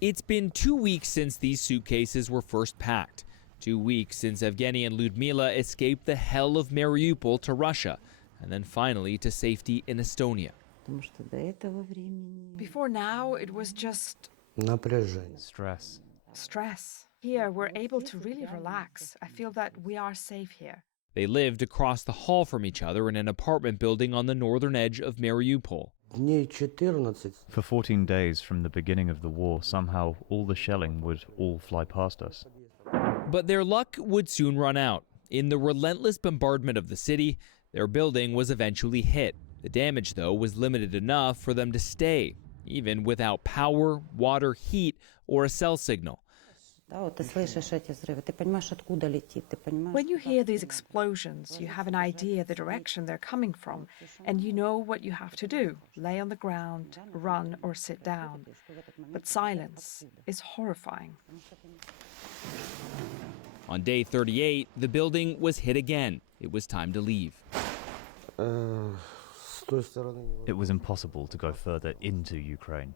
It's been 2 weeks since these suitcases were first packed. 2 weeks since Evgeny and Lyudmila escaped the hell of Mariupol to Russia, and then finally to safety in Estonia. Before now, it was just Stress. stress. Here, we're able to really relax. I feel that we are safe here. They lived across the hall from each other in an apartment building on the northern edge of Mariupol. For 14 days from the beginning of the war, somehow all the shelling would all fly past us. But their luck would soon run out. In the relentless bombardment of the city, their building was eventually hit. The damage, though, was limited enough for them to stay, even without power, water, heat, or a cell signal. When you hear these explosions, you have an idea the direction they're coming from, and you know what you have to do: lay on the ground, run, or sit down. But silence is horrifying. On day 38, the building was hit again. It was time to leave. It was impossible to go further into Ukraine.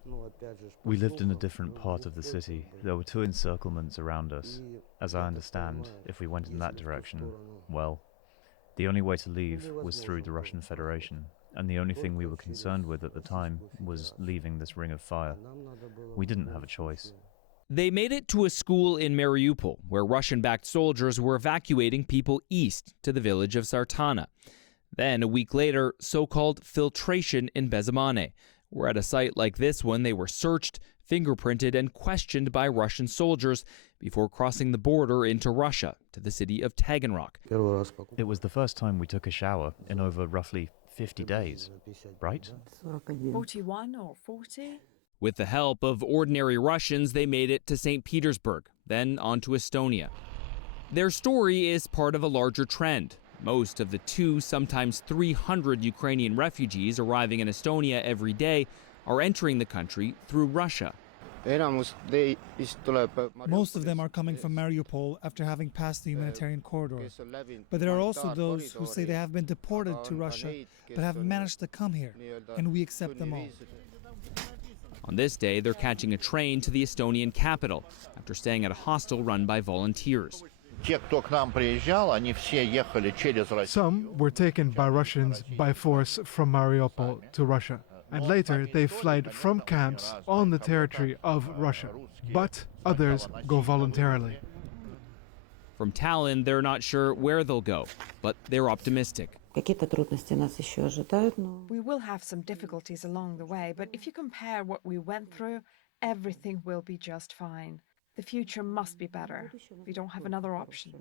We lived in a different part of the city. There were 2 encirclements around us. As I understand, if we went in that direction, well, the only way to leave was through the Russian Federation, and the only thing we were concerned with at the time was leaving this ring of fire. We didn't have a choice. They made it to a school in Mariupol, where Russian-backed soldiers were evacuating people east to the village of Sartana. Then, a week later, so-called filtration in Bezimane, where at a site like this one they were searched, fingerprinted, and questioned by Russian soldiers before crossing the border into Russia to the city of Taganrog. It was the first time we took a shower in over roughly 50 days, right? 41 or 40? With the help of ordinary Russians, they made it to St. Petersburg, then on to Estonia. Their story is part of a larger trend. Most of the 200, sometimes 300 Ukrainian refugees arriving in Estonia every day are entering the country through Russia. Most of them are coming from Mariupol after having passed the humanitarian corridor. But there are also those who say they have been deported to Russia but have managed to come here, and we accept them all. On this day, they're catching a train to the Estonian capital after staying at a hostel run by volunteers. Some were taken by Russians by force from Mariupol to Russia, and later they fled from camps on the territory of Russia. But others go voluntarily. From Tallinn, they're not sure where they'll go, but they're optimistic. We will have some difficulties along the way, but if you compare what we went through, everything will be just fine. The future must be better. We don't have another option.